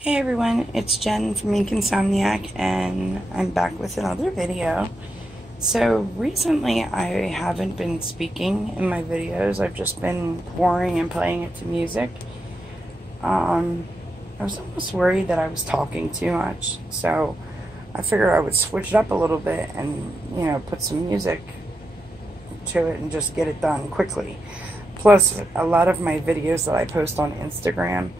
Hey everyone, it's Jen from Ink Insomniac, and I'm back with another video. So recently I haven't been speaking in my videos. I've just been pouring and playing it to music. I was almost worried that I was talking too much, so I figured I would switch it up a little bit and, put some music to it and just get it done quickly. Plus, a lot of my videos that I post on Instagram,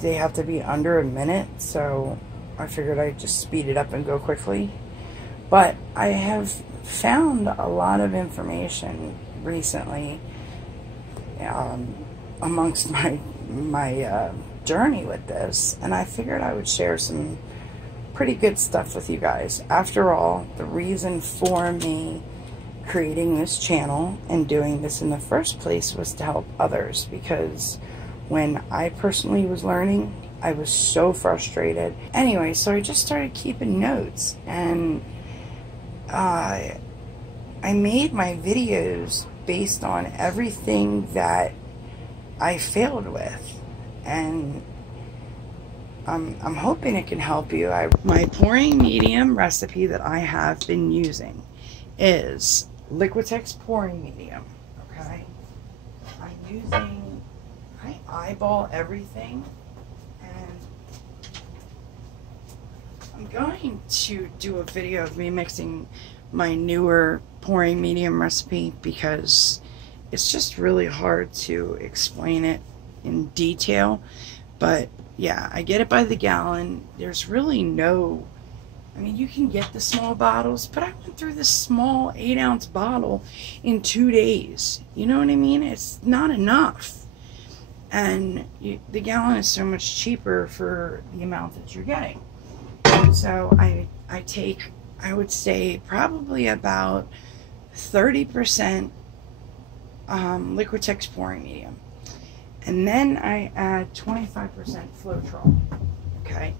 they have to be under a minute, so I figured I'd just speed it up and go quickly. But I have found a lot of information recently amongst my journey with this, and I figured I would share some pretty good stuff with you guys. After all, the reason for me creating this channel and doing this in the first place was to help others, because when I personally was learning, I was so frustrated. Anyway, so I just started keeping notes, and I made my videos based on everything that I failed with, and I'm hoping it can help you. My pouring medium recipe that I have been using is Liquitex pouring medium, okay? I eyeball everything, and I'm going to do a video of me mixing my newer pouring medium recipe because it's just really hard to explain it in detail. But yeah, I get it by the gallon. There's really no, I mean, you can get the small bottles, but I went through this small 8-ounce bottle in 2 days. You know what I mean? It's not enough. And the gallon is so much cheaper for the amount that you're getting. So I take, I would say, probably about 30% Liquitex pouring medium. And then I add 25% Floetrol, okay,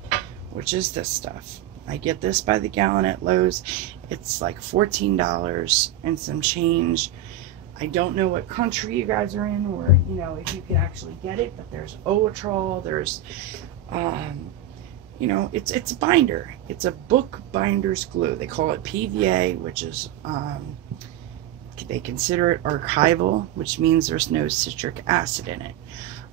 which is this stuff. I get this by the gallon at Lowe's. It's like $14 and some change. I don't know what country you guys are in, or if you can actually get it, but there's Oatrol, there's it's a binder. It's a book binder's glue. They call it PVA, which is they consider it archival, which means there's no citric acid in it.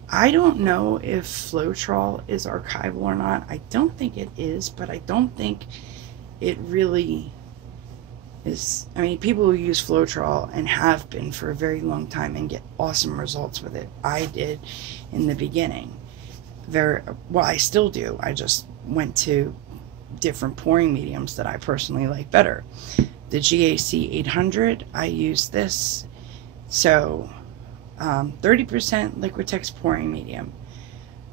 I don't know if Floetrol is archival or not. I don't think it is, but I don't think it really is. I mean, people who use Floetrol and have been for a very long time and get awesome results with it. I did in the beginning. Well, I still do. I just went to different pouring mediums that I personally like better. The GAC 800, I use this. So 30% Liquitex pouring medium,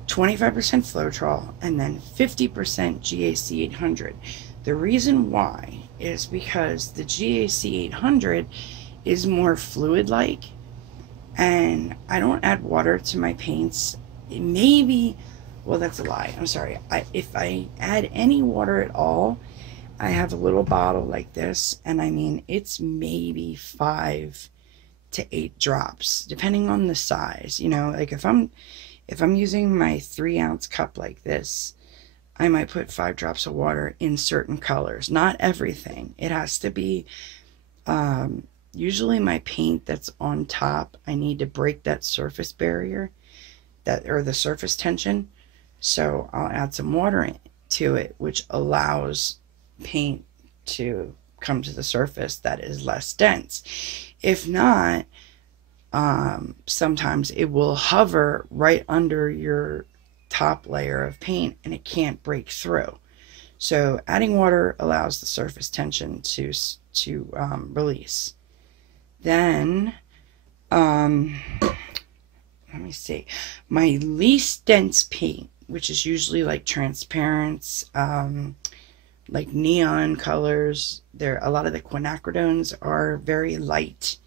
25% Floetrol, and then 50% GAC 800. The reason why is because the GAC 800 is more fluid-like, and I don't add water to my paints. Maybe, well, that's a lie. I'm sorry. If I add any water at all, I have a little bottle like this, and I mean, it's maybe 5 to 8 drops, depending on the size. Like if I'm using my 3-ounce cup like this, I might put 5 drops of water in certain colors. Not everything. It has to be, usually my paint that's on top, I need to break that surface barrier, or the surface tension. So I'll add some water to it, which allows paint to come to the surface that is less dense. If not, sometimes it will hover right under your top layer of paint and it can't break through. So adding water allows the surface tension to release. Then let me see, my least dense paint, which is usually like transparents, like neon colors. A lot of the quinacridones are very light.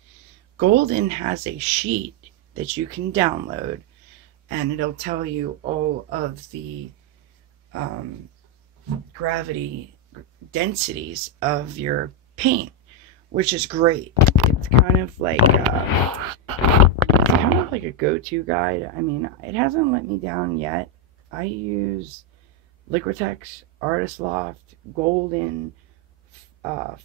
Golden has a sheet that you can download, and it'll tell you all of the gravity densities of your paint, which is great. It's kind of like a go-to guide. I mean, it hasn't let me down yet. I use Liquitex, Artist Loft, Golden,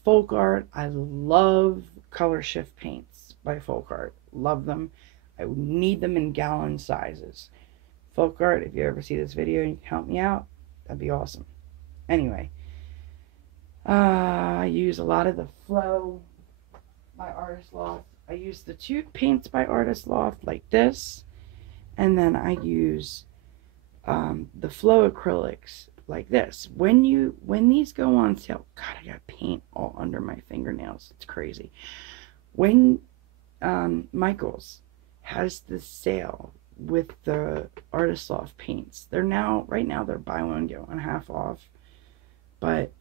Folk Art. I love Color Shift paints by Folk Art. Love them. I need them in gallon sizes. Folk Art, if you ever see this video and you can help me out, that'd be awesome. Anyway, I use a lot of the Flow by Artist Loft. I use the tube paints by Artist Loft like this, and then I use the Flow acrylics like this. When these go on sale, God, I got paint all under my fingernails. It's crazy. When Michaels has the sale with the Artist Loft paints, right now they're buy one get one half off, but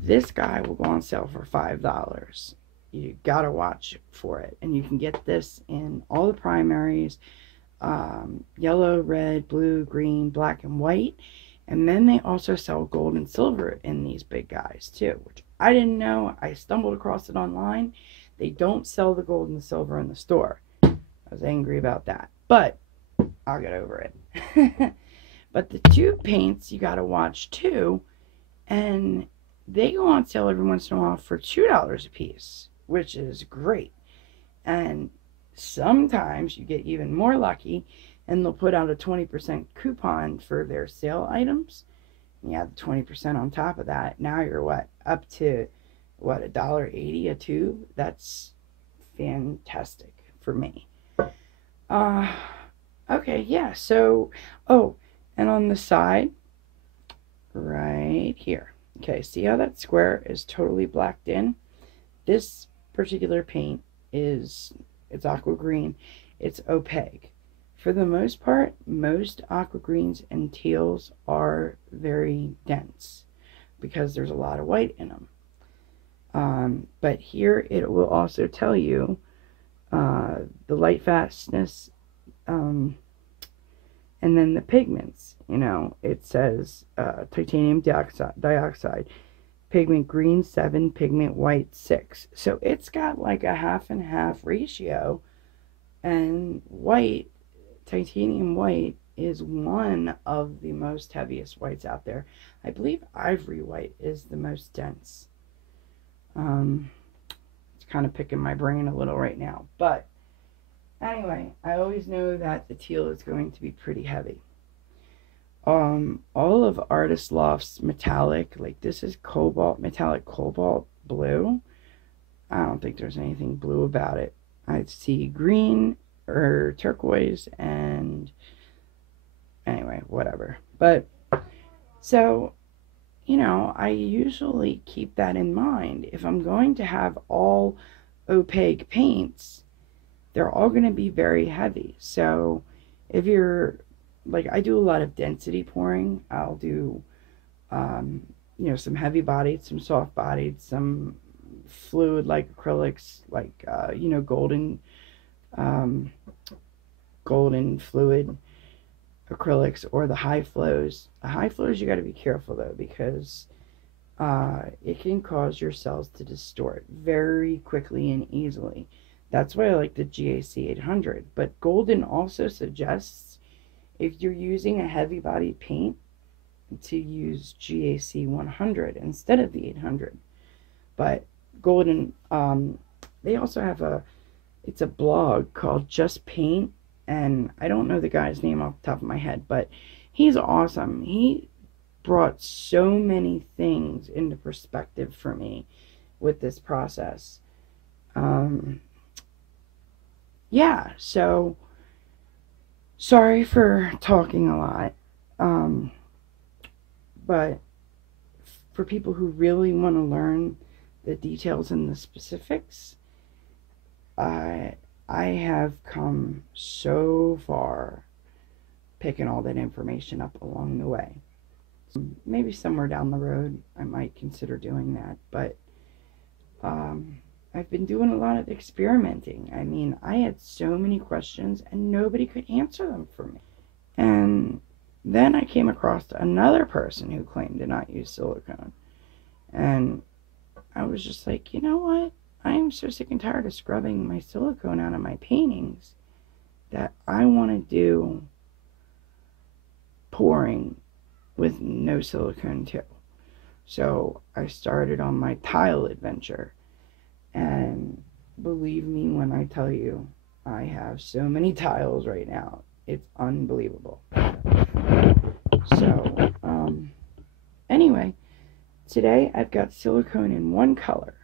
this guy will go on sale for $5. You gotta watch for it, and you can get this in all the primaries, yellow, red, blue, green, black, and white. And then they also sell gold and silver in these big guys too, which I didn't know. I stumbled across it online. They don't sell the gold and the silver in the store. I was angry about that, but I'll get over it. But the tube paints you gotta watch too, and they go on sale every once in a while for $2 a piece, which is great. And sometimes you get even more lucky, and they'll put out a 20% coupon for their sale items. You add 20% on top of that. Now you're up to $1.80 a tube. That's fantastic for me. Okay, yeah. So, oh, and on the side, right here. Okay, see how that square is totally blacked in? This particular paint it's aqua green. It's opaque. For the most part, most aqua greens and teals are very dense because there's a lot of white in them. But here it will also tell you the light fastness, and then the pigments. You know, it says titanium dioxide, pigment green 7, pigment white 6. So it's got like a half and half ratio, and white, titanium white, is one of the most heaviest whites out there. I believe ivory white is the most dense. It's kind of picking my brain a little right now, but anyway, I always know that the teal is going to be pretty heavy. All of Artist Loft's metallic, like this is metallic cobalt blue. I don't think there's anything blue about it. I see green or turquoise, and anyway, whatever. But so, you know, I usually keep that in mind. If I'm going to have all opaque paints, they're all going to be very heavy. So if you're like, I do a lot of density pouring. I'll do you know, some heavy bodied, some soft bodied, some fluid like acrylics, like you know, golden fluid acrylics, or the high flows. The high flows, you got to be careful though, because it can cause your cells to distort very quickly and easily. That's why I like the GAC 800. But Golden also suggests, if you're using a heavy bodied paint, to use GAC 100 instead of the 800. But Golden, they also have it's a blog called Just Paint, and I don't know the guy's name off the top of my head, but he's awesome. He brought so many things into perspective for me with this process. Yeah, so sorry for talking a lot, but for people who really want to learn the details and the specifics, I have come so far picking all that information up along the way. Maybe somewhere down the road I might consider doing that, but I've been doing a lot of experimenting. I mean, I had so many questions and nobody could answer them for me. And then I came across another person who claimed to not use silicone. And I was just like, you know what? I am so sick and tired of scrubbing my silicone out of my paintings that I want to do pouring with no silicone too. So I started on my tile adventure, and believe me when I tell you, I have so many tiles right now. It's unbelievable. So, anyway, today I've got silicone in one color.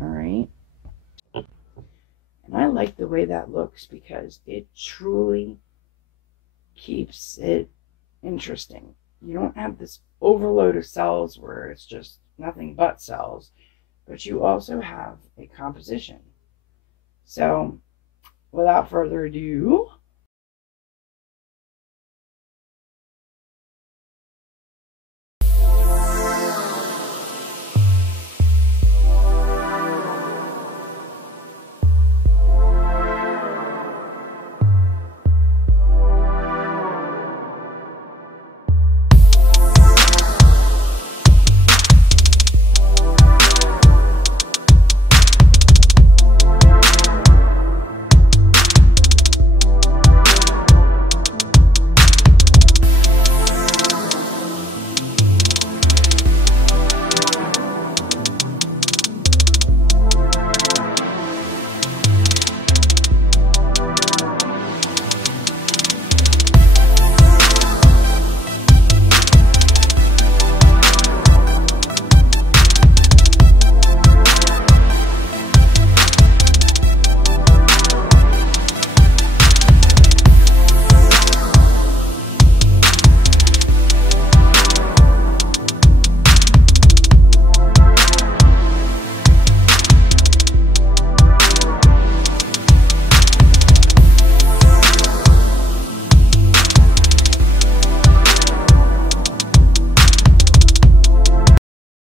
Alright? And I like the way that looks because it truly keeps it interesting. You don't have this overload of cells where it's just nothing but cells, but you also have a composition. So, without further ado,